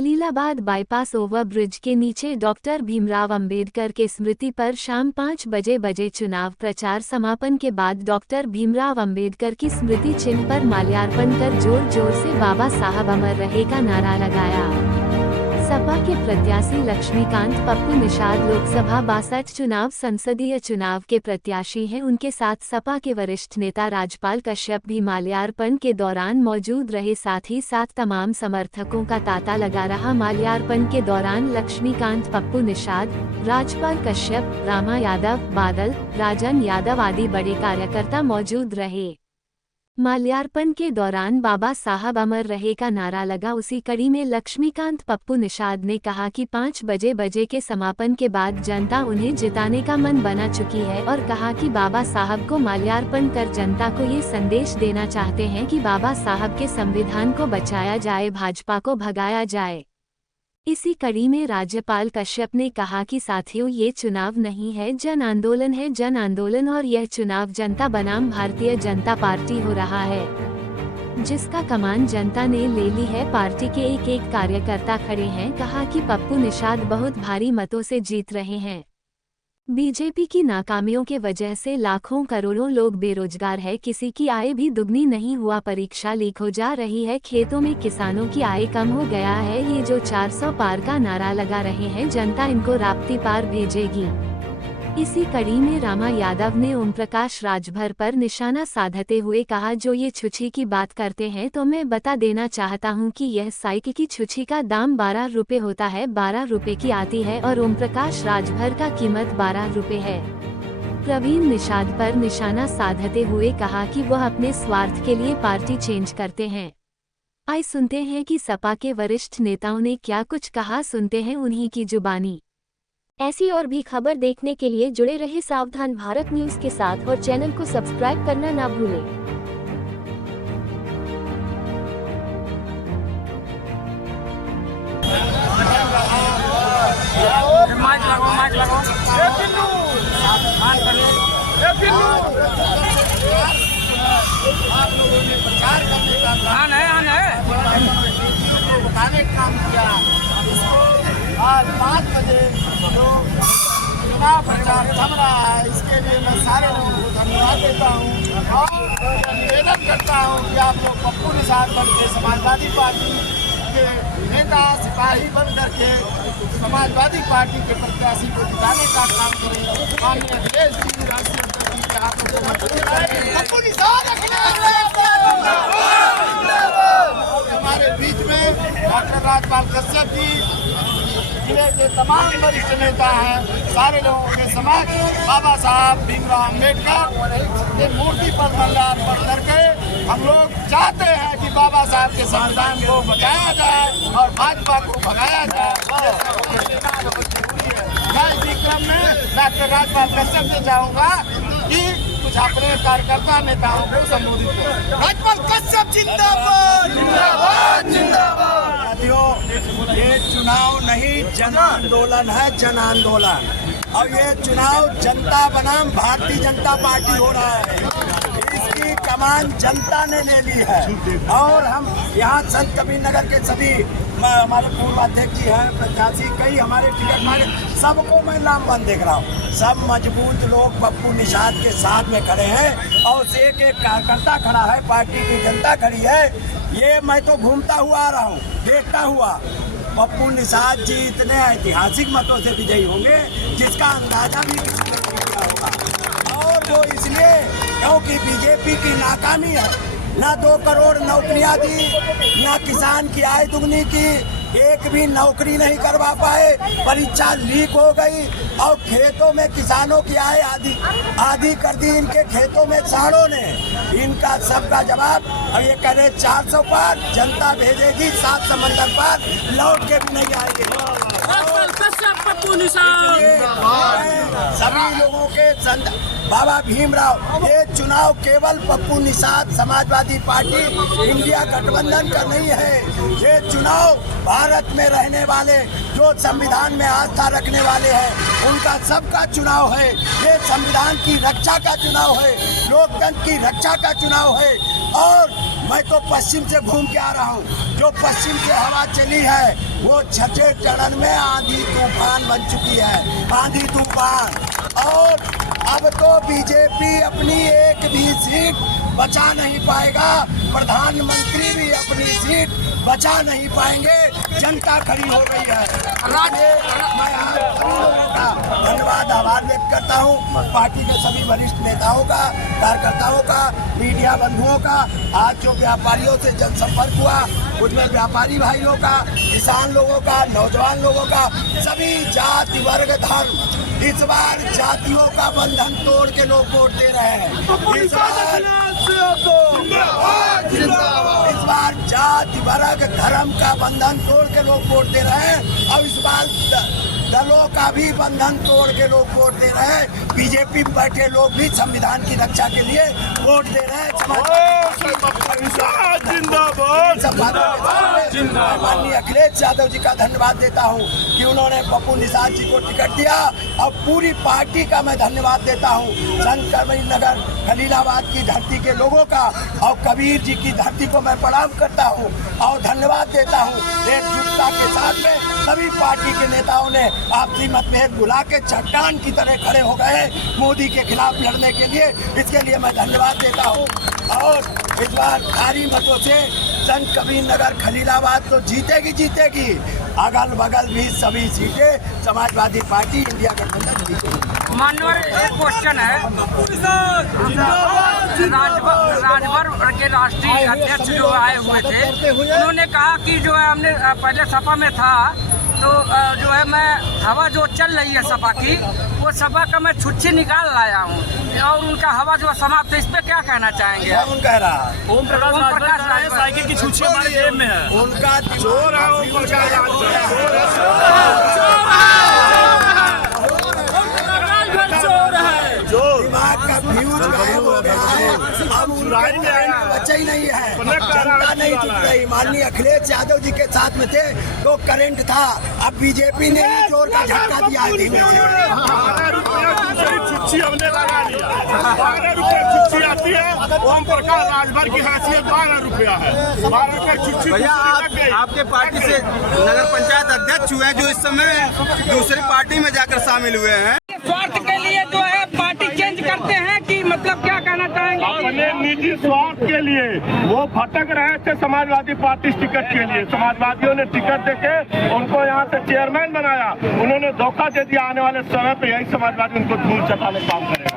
Khalilabad bypass overbridge के नीचे doctor Bhimrao Ambedkar के स्मृति पर शाम 5 बजे चुनाव प्रचार समापन के बाद डॉक्टर भीमराव अंबेडकर की स्मृति चिन्ह पर माल्यार्पण कर जोर जोर से बाबा साहब अमर रहे का नारा लगाया। सपा के प्रत्याशी लक्ष्मीकांत पप्पू निषाद लोकसभा 62 चुनाव संसदीय चुनाव के प्रत्याशी हैं। उनके साथ सपा के वरिष्ठ नेता राजपाल कश्यप भी माल्यार्पण के दौरान मौजूद रहे। साथ ही साथ तमाम समर्थकों का तांता लगा रहा। माल्यार्पण के दौरान लक्ष्मीकांत पप्पू निषाद, राजपाल कश्यप, रामा यादव, बादल, राजन यादव आदि बड़े कार्यकर्ता मौजूद रहे। माल्यार्पण के दौरान बाबा साहब अमर रहे का नारा लगा। उसी कड़ी में लक्ष्मीकांत पप्पू निषाद ने कहा कि 5 बजे के समापन के बाद जनता उन्हें जिताने का मन बना चुकी है और कहा कि बाबा साहब को माल्यार्पण कर जनता को ये संदेश देना चाहते हैं कि बाबा साहब के संविधान को बचाया जाए, भाजपा को भगाया जाए। इसी कड़ी में राज्यपाल कश्यप ने कहा कि साथियों, ये चुनाव नहीं है, जन आंदोलन है, जन आंदोलन, और यह चुनाव जनता बनाम भारतीय जनता पार्टी हो रहा है, जिसका कमान जनता ने ले ली है। पार्टी के एक एक कार्यकर्ता खड़े हैं। कहा कि पप्पू निषाद बहुत भारी मतों से जीत रहे हैं। बीजेपी की नाकामियों के वजह से लाखों करोड़ों लोग बेरोजगार है, किसी की आय भी दुगनी नहीं हुआ, परीक्षा लीक हो जा रही है, खेतों में किसानों की आय कम हो गया है। ये जो 400 पार का नारा लगा रहे हैं, जनता इनको राप्ती पार भेजेगी। इसी कड़ी में रामा यादव ने ओम प्रकाश राजभर पर निशाना साधते हुए कहा, जो ये छुछी की बात करते हैं तो मैं बता देना चाहता हूं कि यह साइकिल की छुछी का दाम 12 रुपए होता है, 12 रुपए की आती है, और ओम प्रकाश राजभर का कीमत 12 रुपए है। प्रवीण निषाद पर निशाना साधते हुए कहा कि वह अपने स्वार्थ के लिए पार्टी चेंज करते हैं। आइए सुनते हैं कि सपा के वरिष्ठ नेताओं ने क्या कुछ कहा, सुनते हैं उन्हीं की जुबानी। ऐसी और भी खबर देखने के लिए जुड़े रहे सावधान भारत न्यूज के साथ और चैनल को सब्सक्राइब करना ना भूलें। आप लोगों ने प्रचार करने का बताने का काम किया। आज 5 बजे जो चुनाव प्रचार थम रहा है, इसके लिए मैं सारे लोगों को धन्यवाद देता हूँ और निवेदन करता हूँ कि आप लोग पप्पू निषाद बन के समाजवादी पार्टी के नेता सिपाही बन करके समाजवादी पार्टी के प्रत्याशी को जिताने का काम करें। माननीय अखिलेश जी, राष्ट्रीय अध्यक्ष के हाथों हमारे बीच में डॉक्टर राजपाल कश्यप जी, जिले के तमाम वरिष्ठ नेता हैं, सारे लोगों के समक्ष बाबा साहब भीमराव अंबेडकर के मूर्ति पर माल्यार्पण करके हम लोग चाहते हैं कि बाबा साहब के संविधान को बचाया जाए और भाजपा को भगाया जाए। मैं इसी क्रम में डॉक्टर राजपाल कश्यप से चाहूँगा कि कुछ अपने कार्यकर्ता नेताओं को संबोधित करें। राजपाल कश्यप जिंदाबाद, जिंदाबाद, जिंदाबाद। ये चुनाव नहीं, जन आंदोलन है, जन आंदोलन, और ये चुनाव जनता बनाम भारतीय जनता पार्टी हो रहा है। इसकी कमान जनता ने ले ली है और हम यहाँ संत कबीर नगर के सभी हमारे पूर्व अध्यक्ष जी हैं, प्रत्याशी, कई हमारे टिकट मारे, सबको मैं लामबंद देख रहा हूँ। सब मजबूत लोग पप्पू निषाद के साथ में खड़े हैं और एक एक कार्यकर्ता खड़ा है, पार्टी की जनता खड़ी है। ये मैं तो घूमता हुआ आ रहा हूँ, देखता हुआ। पप्पू निषाद जी इतने ऐतिहासिक मतों से विजयी होंगे जिसका अंदाजा भी होगा, और वो इसलिए क्योंकि बीजेपी की नाकामी है। ना 2 करोड़ नौकरियां दी, ना किसान की आय दुगनी की, एक भी नौकरी नहीं करवा पाए, परीक्षा लीक हो गई और खेतों में किसानों की आय आधी कर दी इनके खेतों में सांडों ने। इनका सबका जवाब अब ये कह रहे 400 पार, जनता भेजेगी 7 समंदर पार, लौट के भी नहीं आएंगे। सभी लोगों के बाबा भीमराव, ये चुनाव केवल पप्पू निषाद समाजवादी पार्टी इंडिया गठबंधन का नहीं है, ये चुनाव भारत में रहने वाले, जो संविधान में आस्था रखने वाले हैं, उनका सबका चुनाव है। ये संविधान की रक्षा का चुनाव है, लोकतंत्र की रक्षा का चुनाव है। और मैं तो पश्चिम से घूम के आ रहा हूँ, जो पश्चिम से हवा चली है वो छठे चरण में आंधी तूफान बन चुकी है, आंधी तूफान। और अब तो बीजेपी अपनी एक भी सीट बचा नहीं पाएगा, प्रधानमंत्री भी अपनी सीट बचा नहीं पाएंगे, जनता खड़ी हो गई है। मैं आप सभी लोगों का धन्यवाद आभार व्यक्त करता हूँ, पार्टी के सभी वरिष्ठ नेताओं का, कार्यकर्ताओं का, मीडिया बंधुओं का। आज जो व्यापारियों से जनसंपर्क हुआ उसमें व्यापारी भाइयों का, किसान लोगों का, नौजवान लोगों का, सभी जाति वर्ग धर्म, इस बार जातियों का बंधन तोड़ के लोग वोट दे रहे हैं। इस बार जाति वर्ग धर्म का बंधन तोड़ के लोग वोट दे रहे हैं। अब इस बार दलों का भी बंधन तोड़ के लोग वोट दे रहे हैं। बीजेपी में बैठे लोग भी संविधान की रक्षा के लिए वोट दे रहे हैं। माननीय अखिलेश यादव जी का धन्यवाद देता हूं कि उन्होंने पप्पू निषाद जी को टिकट दिया। और पूरी पार्टी का मैं धन्यवाद देता हूं, संत कबीर नगर खलीलाबाद की धरती के लोगों का और कबीर जी की धरती को मैं प्रणाम करता हूं और धन्यवाद देता हूं। एकजुटता के साथ में सभी पार्टी के नेताओं ने आपसी मतभेद भुला के चट्टान की तरह खड़े हो गए मोदी के खिलाफ लड़ने के लिए। इसके लिए मैं धन्यवाद देता हूं। और इस बार भारी मतों से संत कबीर नगर खलीलाबाद तो जीतेगी जीतेगी, अगल बगल भी सभी सीटें समाजवादी पार्टी इंडिया गठबंधन जीतेगी। माननीय एक क्वेश्चन है, राजभर के राष्ट्रीय अध्यक्ष जो आए हुए थे, उन्होंने कहा कि जो है हमने पहले सपा में था तो जो है मैं हवा जो चल रही है सपा की, वो सपा का मैं छुच्छी निकाल लाया हूँ और उनका हवा जो समाप्त है। इस पे क्या कहना चाहेंगे? कौन कह रहा है? ओम प्रकाश राजभर साइकिल की छुच्छी हमारे जेब में है। उनका चोर है, ओम प्रकाश दिमाग का फ्यूज गायब हो गया है, अब बचा ही नहीं है, जनता नहीं चुप रही। माननीय अखिलेश यादव जी के साथ में थे तो करंट था, अब बीजेपी ने ही जोर का झटका दिया है धीमे से। 12 रुपया छुच्छी हमने लगा लिया, 12 रुपया छुच्छी आती है। ओम प्रकाश राजभर की हैसियत 12 रुपया है, 12 रुपया छुच्छी लग गई। आपके पार्टी से नगर पंचायत अध्यक्ष हुए हैं जो इस समय दूसरी पार्टी में जाकर शामिल हुए हैं। स्वार्थ के लिए जो है पार्टी चेंज करते हैं कि मतलब क्या कहना चाहेंगे? अपने निजी स्वार्थ के लिए वो भटक रहे थे समाजवादी पार्टी टिकट के लिए। समाजवादियों ने टिकट देके उनको यहाँ से चेयरमैन बनाया, उन्होंने धोखा दे दिया। आने वाले समय पे यही समाजवादी उनको धूल चटाने काम करेंगे।